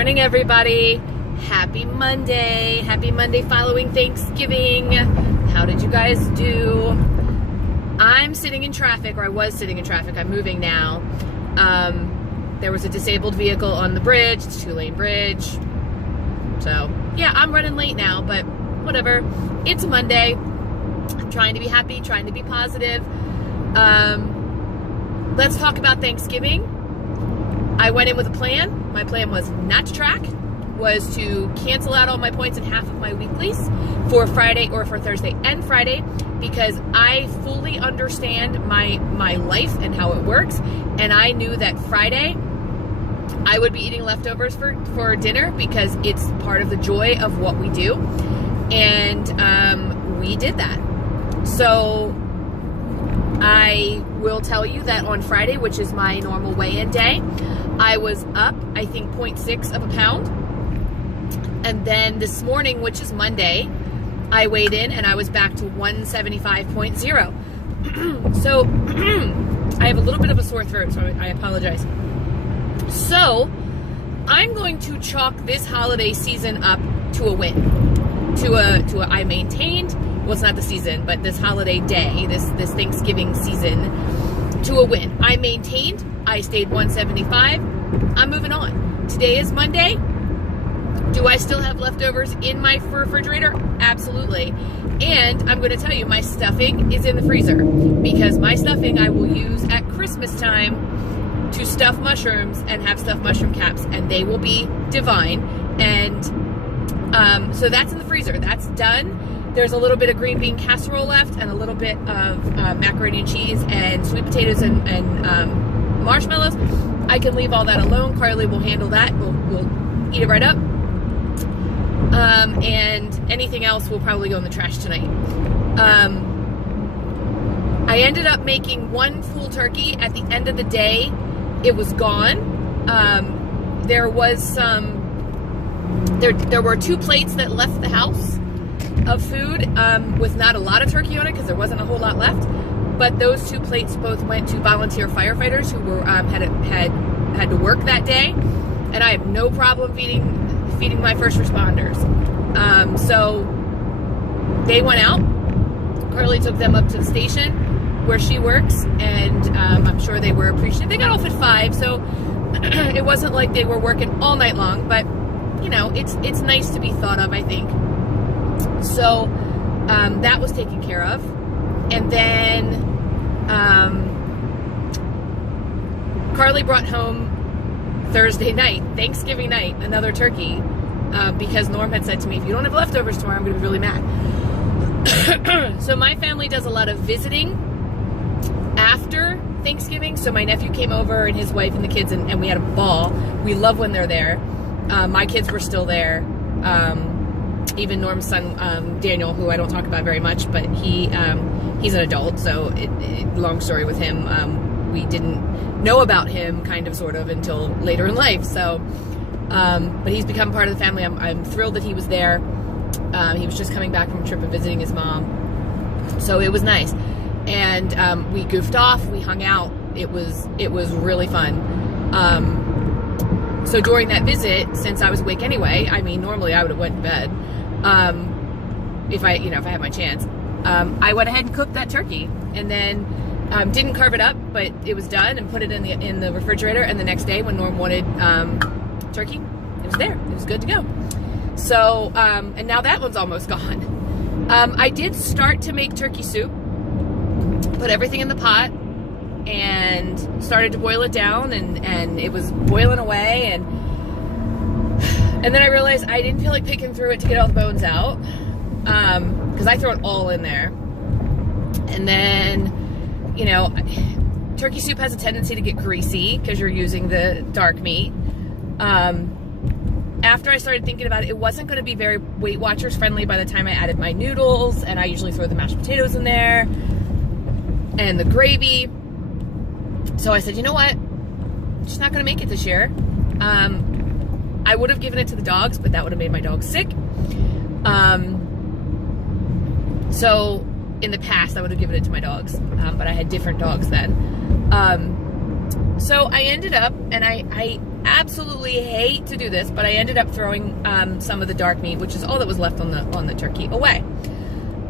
morning, everybody. Happy Monday. Happy Monday following Thanksgiving. How did you guys do? I'm sitting in traffic, or I was sitting in traffic. I'm moving now. There was a disabled vehicle on the bridge. It's a 2-lane bridge. So, yeah, I'm running late now, but whatever. It's Monday. I'm trying to be happy, trying to be positive. Let's talk about Thanksgiving. I went in with a plan. My plan was not to track, was to cancel out all my points in half of my weeklies for Friday or for Thursday and Friday, because I fully understand my life and how it works. And I knew that Friday I would be eating leftovers for dinner because it's part of the joy of what we do. And we did that. So I will tell you that on Friday, which is my normal weigh-in day, I was up, I think, 0.6 of a pound. And then this morning, which is Monday, I weighed in and I was back to 175.0. So I have a little bit of a sore throat, so I apologize. So I'm going to chalk this holiday season up to a win. I maintained, well, it's not the season, but this holiday day, this Thanksgiving season, to a win. I maintained. I stayed 175. I'm moving on. Today is Monday. Do I still have leftovers in my refrigerator? Absolutely. And I'm going to tell you, my stuffing is in the freezer, because my stuffing I will use at Christmas time to stuff mushrooms and have stuffed mushroom caps, and they will be divine. And so that's in the freezer. That's done. There's a little bit of green bean casserole left, and a little bit of macaroni and cheese and sweet potatoes and marshmallows. I can leave all that alone. Carly will handle that. We'll eat it right up. And anything else will probably go in the trash tonight. I ended up making one full turkey. At the end of the day, it was gone. There was there were 2 plates that left the house of food with not a lot of turkey on it, because there wasn't a whole lot left. But those 2 plates both went to volunteer firefighters who were had to work that day, and I have no problem feeding my first responders. So they went out. Carly took them up to the station where she works, and I'm sure they were appreciative. They got off at 5, so it wasn't like they were working all night long, but you know, it's nice to be thought of, I think. So that was taken care of. And then Carly brought home Thursday night, Thanksgiving night, another turkey, because Norm had said to me, if you don't have leftovers tomorrow, I'm going to be really mad. So my family does a lot of visiting after Thanksgiving. So my nephew came over, and his wife and the kids, and we had a ball. We love when they're there. My kids were still there. Even Norm's son, Daniel, who I don't talk about very much, but he's an adult, so long story with him. We didn't know about him, kind of, sort of, until later in life. So, but he's become part of the family. I'm thrilled that he was there. He was just coming back from a trip and visiting his mom. So it was nice. And we goofed off, we hung out. It was really fun. So during that visit, since I was awake anyway, I mean, normally I would have went to bed, if I had my chance. I went ahead and cooked that turkey, and then didn't carve it up, but it was done, and put it in the refrigerator. And the next day, when Norm wanted turkey, it was there. It was good to go. So, and now that one's almost gone. I did start to make turkey soup, put everything in the pot, and started to boil it down, and it was boiling away, and then I realized I didn't feel like picking through it to get all the bones out, because I throw it all in there. And then, you know, turkey soup has a tendency to get greasy because you're using the dark meat. After I started thinking about it, it wasn't going to be very Weight Watchers friendly by the time I added my noodles, and I usually throw the mashed potatoes in there and the gravy. So I said, you know what? I'm just not going to make it this year. I would have given it to the dogs, but that would have made my dogs sick. So in the past, I would have given it to my dogs, but I had different dogs then. So I ended up, and I absolutely hate to do this, but I ended up throwing some of the dark meat, which is all that was left on the turkey, away.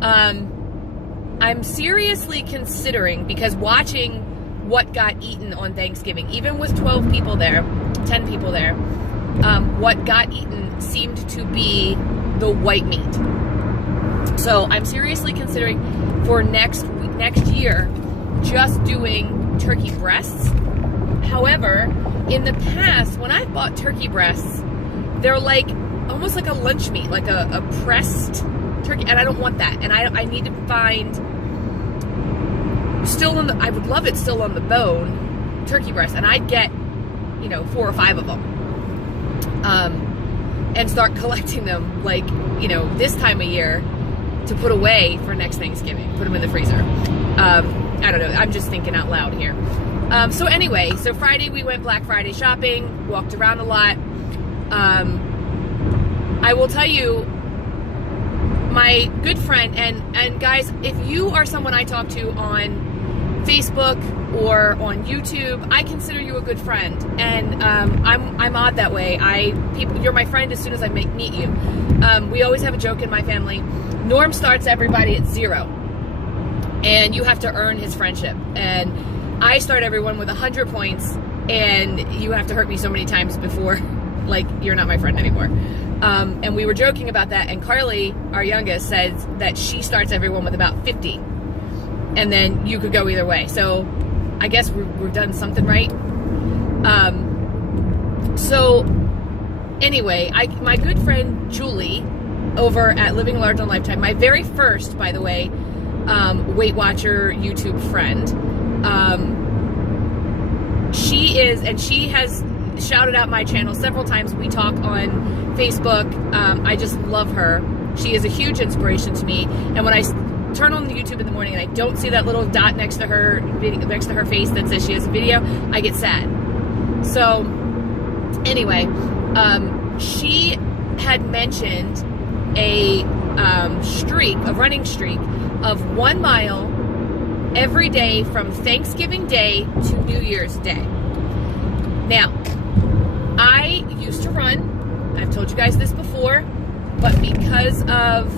I'm seriously considering, because watching what got eaten on Thanksgiving, even with 12 people there, 10 people there, what got eaten seemed to be the white meat. So I'm seriously considering for next year just doing turkey breasts. However, in the past, when I've bought turkey breasts, they're like almost like a lunch meat, like a pressed turkey, and I don't want that. And I need to find I would love it still on the bone turkey breast, and I'd get 4 or 5 of them, and start collecting them like this time of year to put away for next Thanksgiving. Put them in the freezer. I don't know. I'm just thinking out loud here. So anyway, so Friday we went Black Friday shopping, walked around a lot. I will tell you, my good friend, and guys, if you are someone I talk to on Facebook or on YouTube, I consider you a good friend, and I'm odd that way. You're my friend as soon as I meet you. We always have a joke in my family. Norm starts everybody at 0, and you have to earn his friendship. And I start everyone with 100 points, and you have to hurt me so many times before, like, you're not my friend anymore. And we were joking about that, and Carly, our youngest, says that she starts everyone with about 50, and then you could go either way. So I guess we've done something right. So anyway, my good friend Julie over at Living Large on Lifetime, my very first, by the way, Weight Watcher YouTube friend, she has shouted out my channel several times. We talk on Facebook. I just love her. She is a huge inspiration to me. And when I turn on the YouTube in the morning and I don't see that little dot next to her face that says she has a video, I get sad. So anyway, she had mentioned a running streak of 1 mile every day from Thanksgiving Day to New Year's Day. Now, I used to run. I've told you guys this before, but because of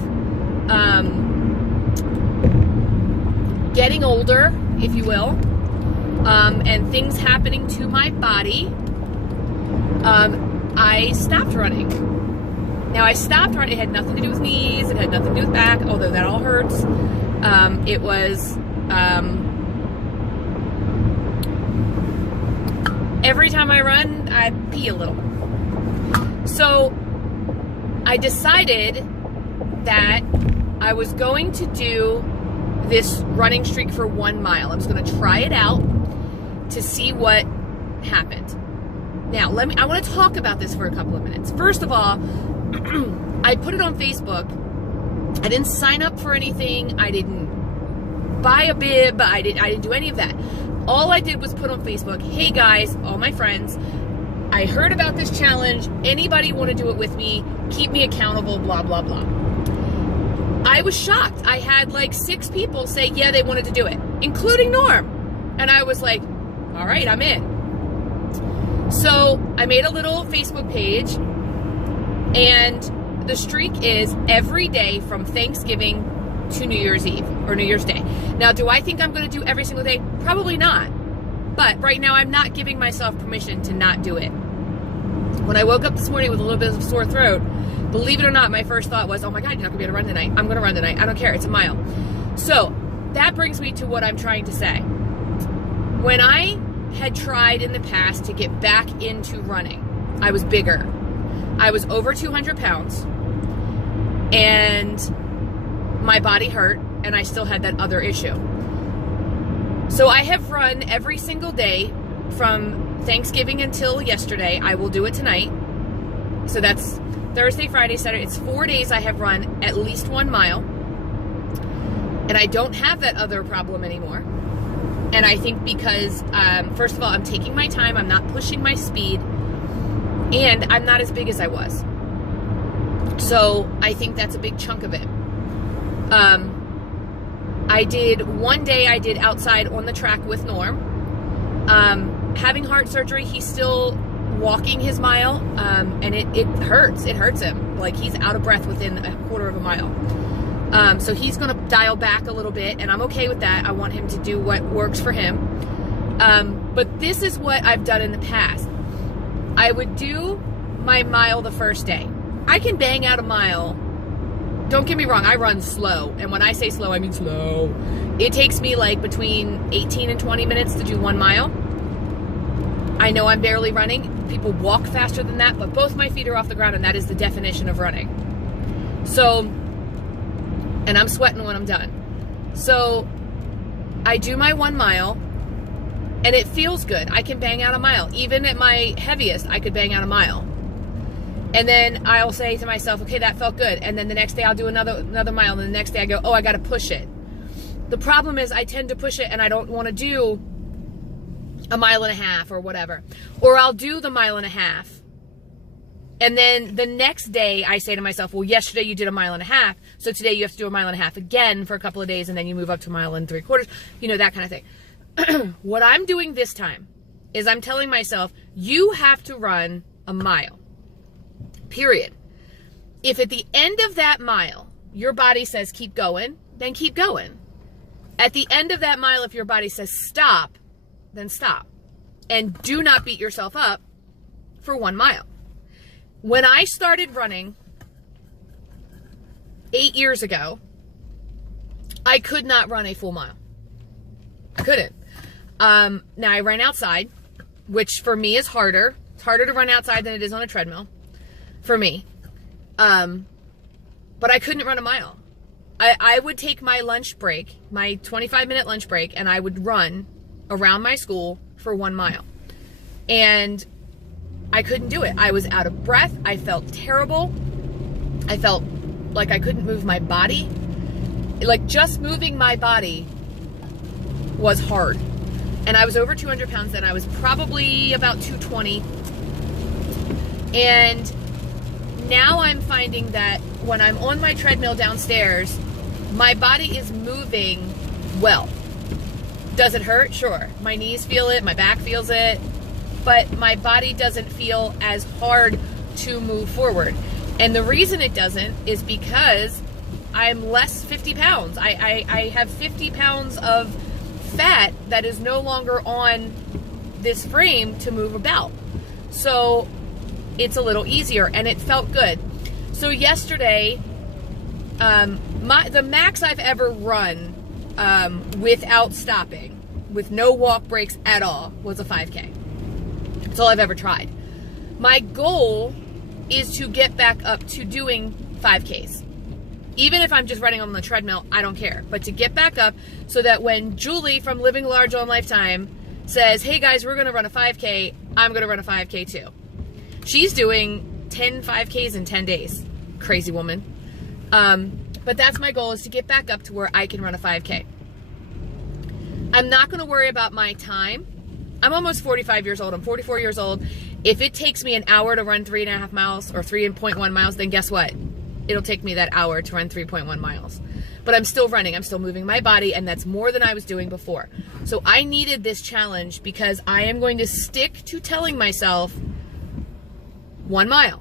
getting older, if you will, and things happening to my body, I stopped running. Now, I stopped running. It had nothing to do with knees. It had nothing to do with back, although that all hurts. It was every time I run, I pee a little. So I decided that I was going to do this running streak for 1 mile. I was going to try it out to see what happened. Now, I want to talk about this for a couple of minutes. First of all, I put it on Facebook. I didn't sign up for anything. I didn't buy a bib. I didn't do any of that. All I did was put on Facebook, hey guys, all my friends, I heard about this challenge. Anybody want to do it with me? Keep me accountable, blah, blah, blah. I was shocked. I had like 6 people say, yeah, they wanted to do it, including Norm. And I was like, all right, I'm in. So I made a little Facebook page, and the streak is every day from Thanksgiving to New Year's Eve or New Year's Day. Now, do I think I'm going to do every single day? Probably not. But right now, I'm not giving myself permission to not do it. When I woke up this morning with a little bit of a sore throat, believe it or not, my first thought was, oh my God, you're not going to be able to run tonight. I'm going to run tonight. I don't care. It's a mile. So that brings me to what I'm trying to say. When I had tried in the past to get back into running, I was bigger. I was over 200 pounds, and my body hurt, and I still had that other issue. So I have run every single day from Thanksgiving until yesterday. I will do it tonight. So that's Thursday, Friday, Saturday. It's 4 days I have run at least 1 mile. And I don't have that other problem anymore. And I think because, first of all, I'm taking my time. I'm not pushing my speed. And I'm not as big as I was. So I think that's a big chunk of it. One day I did outside on the track with Norm. Having heart surgery, he's still walking his mile, and it hurts. It hurts him. Like, he's out of breath within a quarter of a mile. So he's going to dial back a little bit, and I'm okay with that. I want him to do what works for him. But this is what I've done in the past. I would do my mile the first day. I can bang out a mile. Don't get me wrong, I run slow. And when I say slow, I mean slow. It takes me like between 18 and 20 minutes to do 1 mile. I know I'm barely running. People walk faster than that, but both my feet are off the ground, and that is the definition of running. So, and I'm sweating when I'm done. So I do my 1 mile, and it feels good. I can bang out a mile. Even at my heaviest, I could bang out a mile. And then I'll say to myself, okay, that felt good. And then the next day I'll do another mile. And the next day I go, oh, I got to push it. The problem is I tend to push it, and I don't want to do a mile and a half or whatever. Or I'll do the mile and a half. And then the next day I say to myself, well, yesterday you did a mile and a half. So today you have to do a mile and a half again for a couple of days. And then you move up to a mile and 3/4. You know, that kind of thing. What I'm doing this time is I'm telling myself, you have to run a mile. Period. If at the end of that mile, your body says keep going, then keep going. At the end of that mile, if your body says stop, then stop. And do not beat yourself up for 1 mile. When I started running 8 years ago, I could not run a full mile. I couldn't. Now I ran outside, which for me is harder. It's harder to run outside than it is on a treadmill. For me. But I couldn't run a mile. I would take my lunch break, my 25-minute lunch break, and I would run around my school for 1 mile. And I couldn't do it. I was out of breath. I felt terrible. I felt like I couldn't move my body. Like, just moving my body was hard. And I was over 200 pounds then. I was probably about 220. And now I'm finding that when I'm on my treadmill downstairs, my body is moving well. Does it hurt? Sure. My knees feel it, my back feels it, but my body doesn't feel as hard to move forward. And the reason it doesn't is because I'm less 50 pounds. I have 50 pounds of fat that is no longer on this frame to move about. So it's a little easier, and it felt good. So yesterday, the max I've ever run without stopping, with no walk breaks at all, was a 5K. That's all I've ever tried. My goal is to get back up to doing 5Ks. Even if I'm just running on the treadmill, I don't care. But to get back up so that when Julie from Living Large on Lifetime says, hey guys, we're going to run a 5K, I'm going to run a 5K too. She's doing 10 5Ks in 10 days. Crazy woman. But that's my goal, is to get back up to where I can run a 5K. I'm not going to worry about my time. I'm almost 45 years old. I'm 44 years old. If it takes me an hour to run 3.5 miles or 3.1 miles, then guess what? It'll take me that hour to run 3.1 miles. But I'm still running. I'm still moving my body, and that's more than I was doing before. So I needed this challenge because I am going to stick to telling myself 1 mile.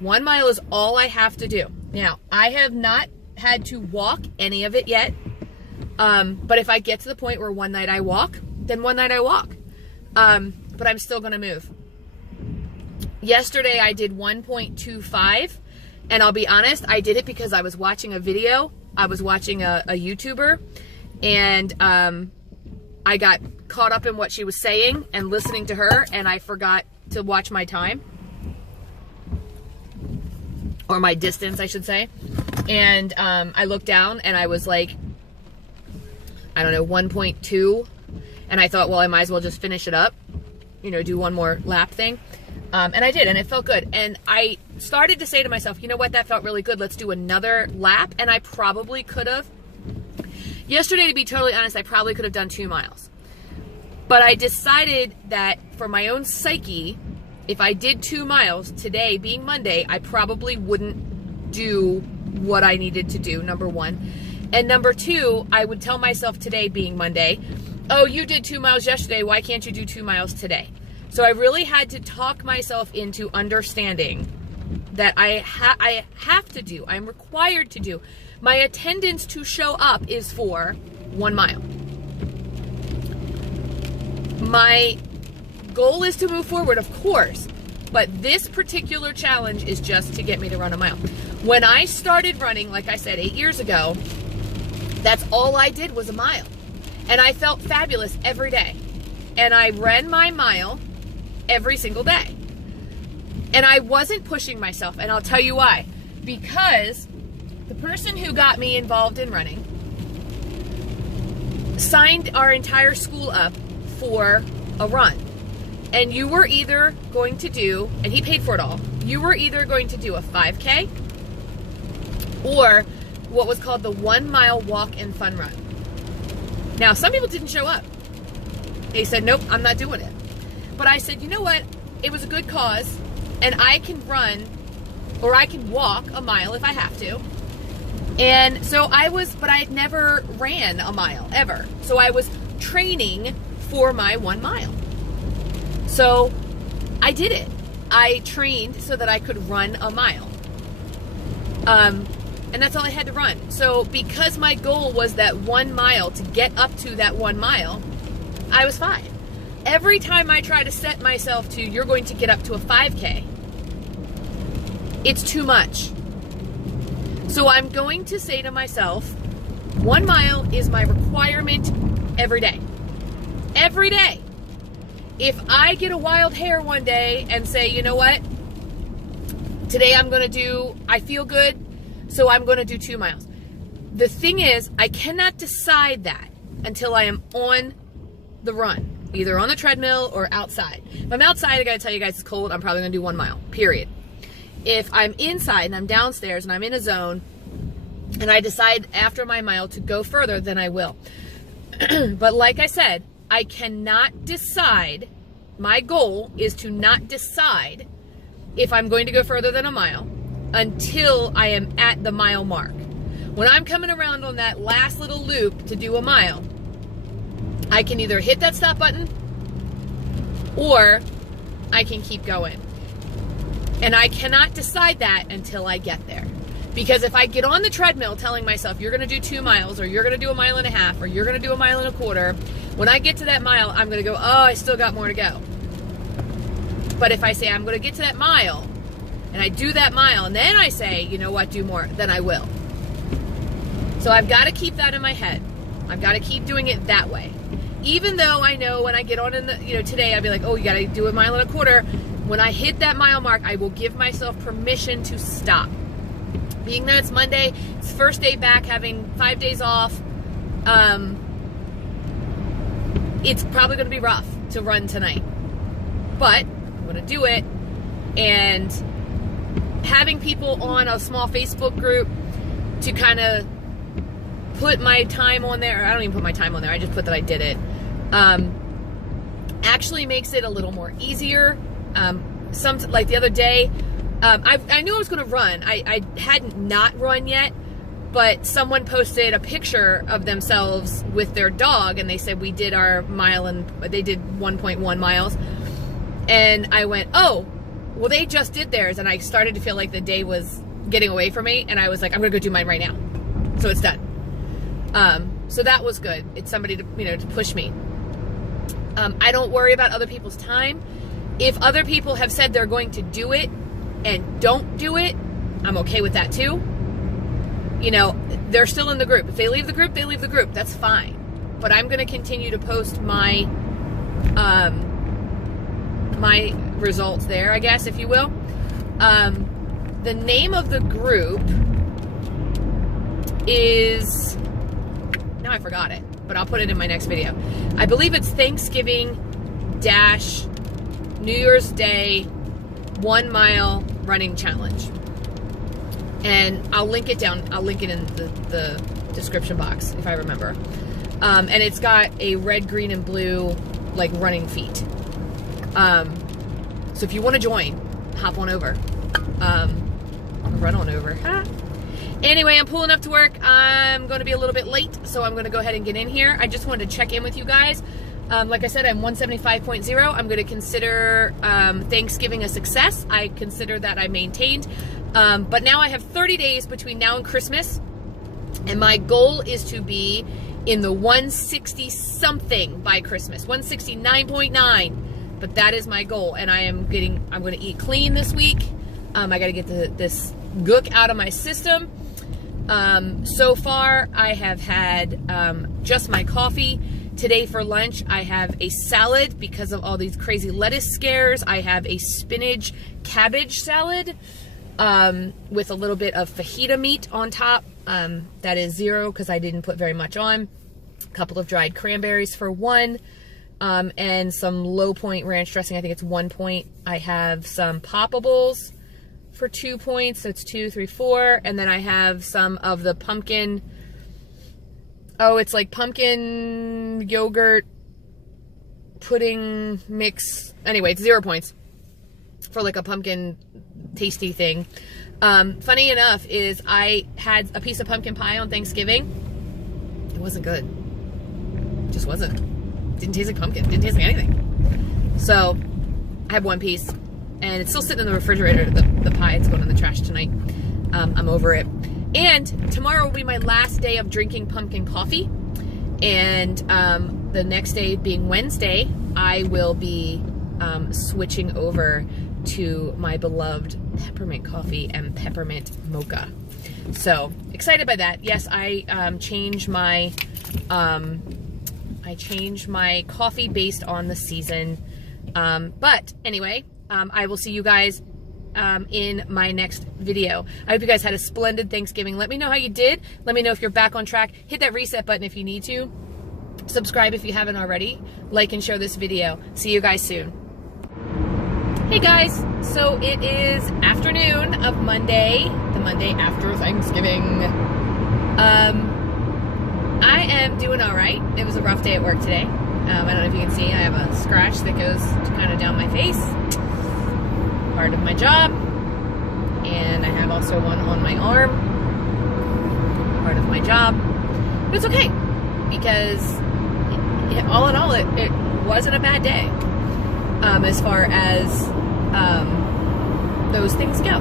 1 mile is all I have to do. Now, I have not had to walk any of it yet. But if I get to the point where one night I walk, then one night I walk. But I'm still going to move. Yesterday I did 1.25, and I'll be honest, I did it because I was watching a video. I was watching a YouTuber, and I got caught up in what she was saying and listening to her, and I forgot to watch my time. Or my distance, I should say. And I looked down and I was like, I don't know, 1.2. And I thought, well, I might as well just finish it up. You know, do one more lap thing. And I did, and it felt good. And I started to say to myself, you know what, that felt really good. Let's do another lap. And I probably could have. Yesterday, to be totally honest, I probably could have done 2 miles. But I decided that for my own psyche, if I did 2 miles today, being Monday, I probably wouldn't do what I needed to do, number one. And number two, I would tell myself today, being Monday, oh, you did 2 miles yesterday, why can't you do 2 miles today? So I really had to talk myself into understanding that I have to do, I'm required to do. My attendance to show up is for 1 mile. My goal is to move forward, of course, but this particular challenge is just to get me to run a mile. When I started running, like I said, 8 years ago, that's all I did was a mile. And I felt fabulous every day. And I ran my mile every single day. And I wasn't pushing myself, and I'll tell you why. Because the person who got me involved in running signed our entire school up for a run. And you were either going to do, and he paid for it all, you were either going to do a 5K or what was called the 1 mile walk and fun run. Now, some people didn't show up. They said, nope, I'm not doing it. But I said, you know what? It was a good cause, and I can run, or I can walk a mile if I have to. And so but I had never ran a mile, ever. So I was training for my 1 mile. So I did it. I trained so that I could run a mile. And that's all I had to run. So because my goal was that 1 mile, to get up to that 1 mile, I was fine. Every time I try to set myself to, you're going to get up to a 5K, it's too much. So I'm going to say to myself, 1 mile is my requirement every day. Every day. If I get a wild hair one day and say, you know what, today I feel good, so I'm going to do 2 miles. The thing is, I cannot decide that until I am on the run, either on the treadmill or outside. If I'm outside, I got to tell you guys it's cold, I'm probably going to do 1 mile, period. If I'm inside and I'm downstairs and I'm in a zone and I decide after my mile to go further, then I will. But like I said, I cannot decide. My goal is to not decide if I'm going to go further than a mile until I am at the mile mark. When I'm coming around on that last little loop to do a mile, I can either hit that stop button or I can keep going. And I cannot decide that until I get there. Because if I get on the treadmill telling myself you're going to do 2 miles, or you're going to do 1.5 miles, or you're going to do 1.25 miles, when I get to that mile, I'm going to go, oh, I still got more to go. But if I say I'm going to get to that mile, and I do that mile, and then I say, you know what, do more, then I will. So I've got to keep that in my head. I've got to keep doing it that way. Even though I know when I get on in the, today I'd be like, oh, you got to do 1.25 miles. When I hit that mile mark, I will give myself permission to stop. Being that it's Monday, it's the first day back, having 5 days off, it's probably going to be rough to run tonight. But I'm going to do it. And having people on a small Facebook group to kind of put my time on there, I don't even put my time on there, I just put that I did it, actually makes it a little more easier. Like the other day, I knew I was going to run. I hadn't not run yet, but someone posted a picture of themselves with their dog, and they said we did our mile, and they did 1.1 miles. And I went, oh, well, they just did theirs, and I started to feel like the day was getting away from me, and I was like, I'm going to go do mine right now. So it's done. So that was good. It's somebody to, to push me. I don't worry about other people's time. If other people have said they're going to do it and don't do it, I'm okay with that too. They're still in the group. If they leave the group, they leave the group. That's fine. But I'm going to continue to post my my results there, I guess, if you will. The name of the group is, now I forgot it, but I'll put it in my next video. I believe it's Thanksgiving - New Year's Day 1 mile running challenge. And I'll link it down. I'll link it in the description box if I remember. And it's got a red, green, and blue like running feet. So if you want to join, hop on over. Run on over. Anyway, I'm pulling up to work. I'm going to be a little bit late, so I'm going to go ahead and get in here. I just wanted to check in with you guys. Like I said, I'm 175.0. I'm going to consider Thanksgiving a success. I consider that I maintained. But now I have 30 days between now and Christmas, and my goal is to be in the 160 something by Christmas, 169.9. But that is my goal, and I'm going to eat clean this week. I got to get this gook out of my system. So far, I have had just my coffee. Today for lunch, I have a salad because of all these crazy lettuce scares. I have a spinach cabbage salad with a little bit of fajita meat on top. That is 0 because I didn't put very much on. A couple of dried cranberries for 1. And some Low Point ranch dressing. I think it's 1 point. I have some poppables for 2 points. So it's 2, 3, 4. And then I have some of the pumpkin. Oh, it's like pumpkin yogurt pudding mix. Anyway, it's 0 points for like a pumpkin tasty thing. Funny enough is I had a piece of pumpkin pie on Thanksgiving. It wasn't good. It just wasn't. Didn't taste like pumpkin. Didn't taste like anything. So I have 1 piece, and it's still sitting in the refrigerator. The pie, it's going in the trash tonight. I'm over it. And tomorrow will be my last day of drinking pumpkin coffee. And the next day being Wednesday, I will be switching over to my beloved peppermint coffee and peppermint mocha. So excited by that. Yes, I changed my coffee based on the season. But anyway, I will see you guys in my next video. I hope you guys had a splendid Thanksgiving. Let me know how you did. Let me know if you're back on track. Hit that reset button if you need to. Subscribe if you haven't already. Like and share this video. See you guys soon. Hey guys, so it is afternoon of Monday, the Monday after Thanksgiving. I am doing all right. It was a rough day at work today. I don't know if you can see, I have a scratch that goes kind of down my face. Part of my job. And I have also one on my arm. Part of my job. But it's okay, because all in all, it wasn't a bad day. As far as those things go.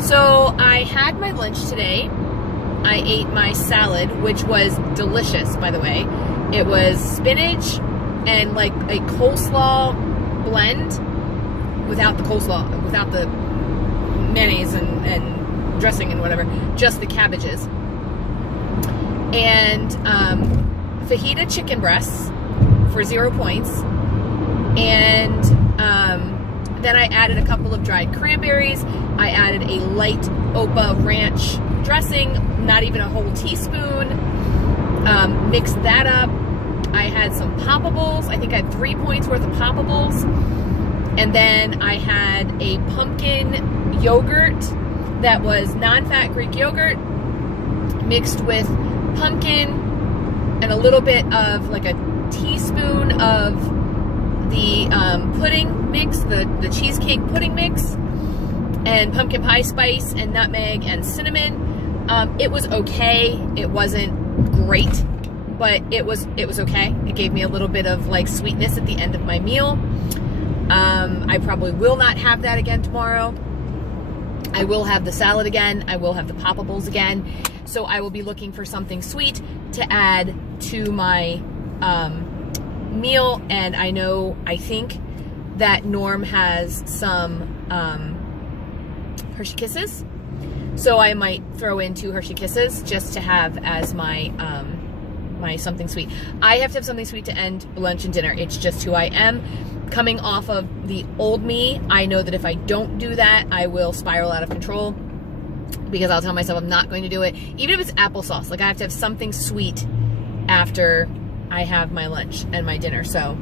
So I had my lunch today. I ate my salad, which was delicious, by the way. It was spinach and like a coleslaw blend without the coleslaw, without the mayonnaise and dressing and whatever, just the cabbages. And fajita chicken breasts for 0 points. And then I added a couple of dried cranberries. I added a light Opa ranch dressing, not even a whole teaspoon. Mixed that up. I had some poppables. I think I had 3 points worth of poppables. And then I had a pumpkin yogurt that was non-fat Greek yogurt mixed with pumpkin and a little bit of like a teaspoon of the pudding mix, the cheesecake pudding mix, and pumpkin pie spice and nutmeg and cinnamon. It was okay. It wasn't great, but it was okay. It gave me a little bit of like sweetness at the end of my meal. I probably will not have that again tomorrow. I will have the salad again. I will have the poppables again. So I will be looking for something sweet to add to my meal. And I think that Norm has some Hershey Kisses. So I might throw in 2 Hershey Kisses just to have as my my something sweet. I have to have something sweet to end lunch and dinner. It's just who I am. Coming off of the old me, I know that if I don't do that, I will spiral out of control, because I'll tell myself I'm not going to do it. Even if it's applesauce, like I have to have something sweet after I have my lunch and my dinner. So,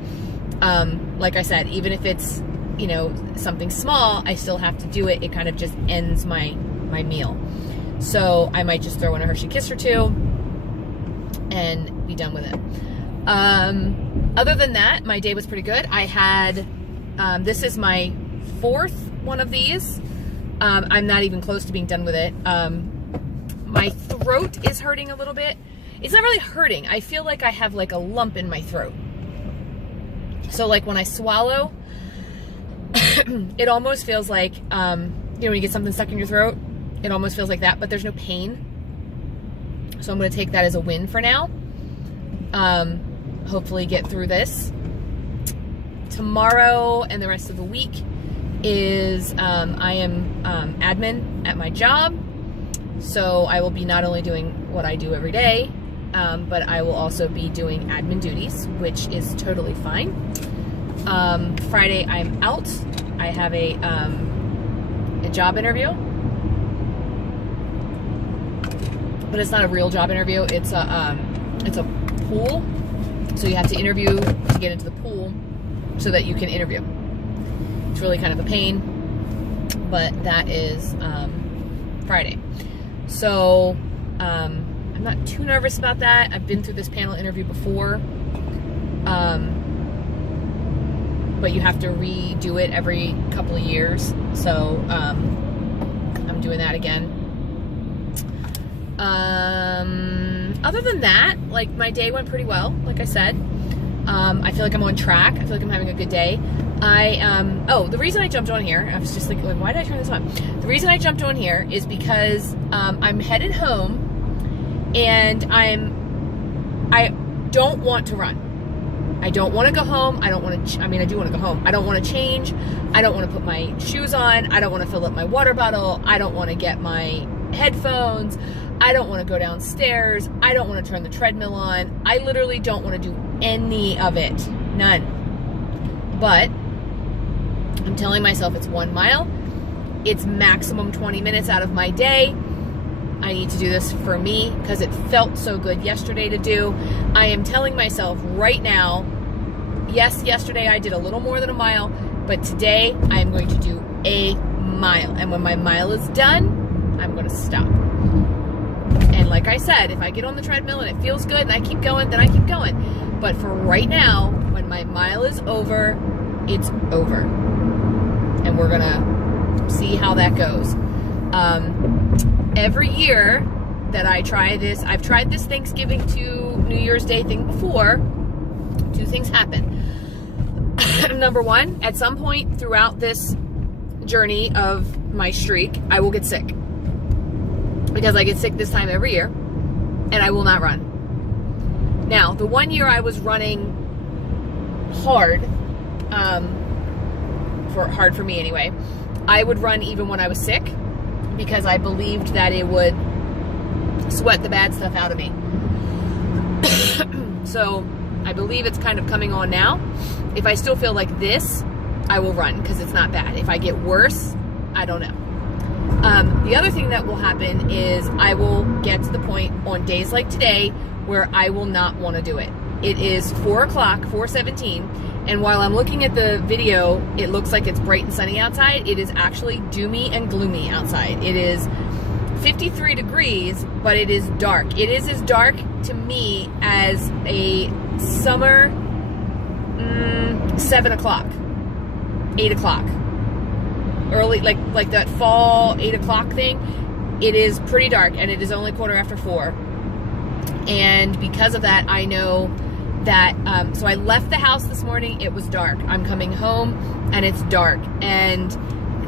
like I said, even if it's, you know, something small, I still have to do it. It kind of just ends my meal. So I might just throw in a Hershey Kiss or 2 and be done with it. Other than that, my day was pretty good. I had, this is my 4th one of these. I'm not even close to being done with it. My throat is hurting a little bit. It's not really hurting. I feel like I have like a lump in my throat. So like when I swallow, it almost feels like, you know, when you get something stuck in your throat, it almost feels like that, but there's no pain. So I'm going to take that as a win for now. Hopefully get through this. Tomorrow and the rest of the week is, I am admin at my job. So I will be not only doing what I do every day, but I will also be doing admin duties, which is totally fine. Friday I'm out. I have a job interview, but it's not a real job interview. It's a pool. So you have to interview to get into the pool so that you can interview. It's really kind of a pain, but that is Friday. So I'm not too nervous about that. I've been through this panel interview before, but you have to redo it every couple of years. So I'm doing that again. Other than that, like, my day went pretty well, like I said. I feel like I'm on track. I feel like I'm having a good day. Oh, the reason I jumped on here, I was just like, why did I turn this on? The reason I jumped on here is because I'm headed home, and I don't want to run. I don't want to go home. I don't want to, I mean, I do want to go home. I don't want to change. I don't want to put my shoes on. I don't want to fill up my water bottle. I don't want to get my headphones. I don't want to go downstairs. I don't want to turn the treadmill on. I literally don't want to do any of it. None. But I'm telling myself it's 1 mile. It's maximum 20 minutes out of my day. I need to do this for me because it felt so good yesterday to do. I am telling myself right now, yes, yesterday I did a little more than a mile, but today I am going to do a mile. And when my mile is done, I'm going to stop. And like I said, if I get on the treadmill and it feels good and I keep going, then I keep going. But for right now, when my mile is over, it's over. And we're gonna see how that goes. Every year that I try this, I've tried this Thanksgiving to New Year's Day thing before. Two things happen. Number one, at some point throughout this journey of my streak, I will get sick. Because I get sick this time every year, and I will not run. Now, the one year I was running hard, hard for me anyway, I would run even when I was sick, because I believed that it would sweat the bad stuff out of me. So, I believe it's kind of coming on now. If I still feel like this, I will run, because it's not bad. If I get worse, I don't know. The other thing that will happen is I will get to the point on days like today where I will not want to do it. It is 4 o'clock, 4:17, and while I'm looking at the video, it looks like it's bright and sunny outside. It is actually doomy and gloomy outside. It is 53 degrees, but it is dark. It is as dark to me as a summer 7 o'clock, 8 o'clock. Early, like that fall 8 o'clock thing. It is pretty dark, and it is only 4:15. And because of that, I know that, so I left the house this morning, it was dark. I'm coming home, and it's dark. And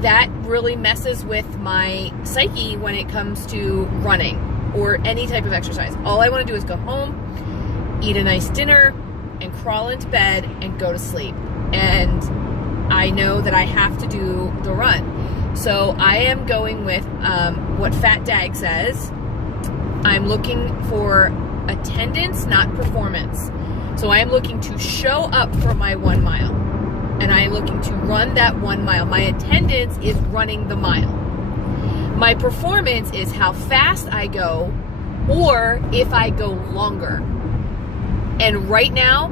that really messes with my psyche when it comes to running or any type of exercise. All I want to do is go home, eat a nice dinner, and crawl into bed and go to sleep. And I know that I have to do the run. So I am going with what Fat Dag says. I'm looking for attendance, not performance. So I am looking to show up for my 1 mile. And I am looking to run that 1 mile. My attendance is running the mile. My performance is how fast I go, or if I go longer. And right now,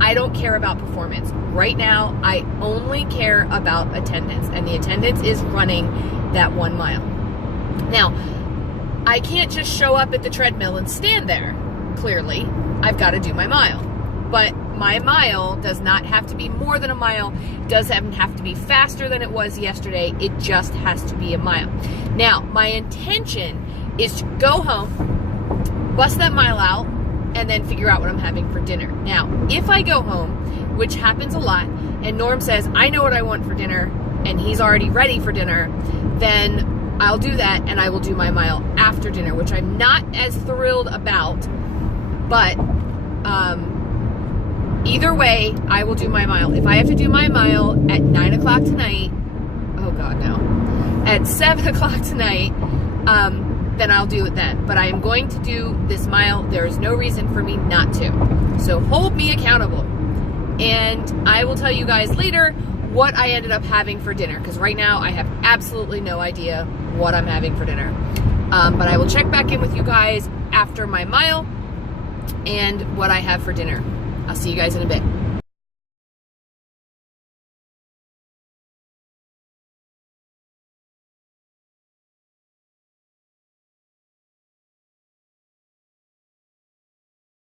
I don't care about performance. Right now, I only care about attendance, and the attendance is running that 1 mile. Now, I can't just show up at the treadmill and stand there, clearly. I've got to do my mile. But my mile does not have to be more than a mile. It doesn't have to be faster than it was yesterday. It just has to be a mile. Now, my intention is to go home, bust that mile out, and then figure out what I'm having for dinner. Now, if I go home, which happens a lot, and Norm says, I know what I want for dinner, and he's already ready for dinner, then I'll do that, and I will do my mile after dinner, which I'm not as thrilled about, but either way, I will do my mile. If I have to do my mile at 9 o'clock tonight, oh God, no, at 7 o'clock tonight, then I'll do it then. But I am going to do this mile. There is no reason for me not to. So hold me accountable. And I will tell you guys later what I ended up having for dinner, because right now I have absolutely no idea what I'm having for dinner. But I will check back in with you guys after my mile and what I have for dinner. I'll see you guys in a bit.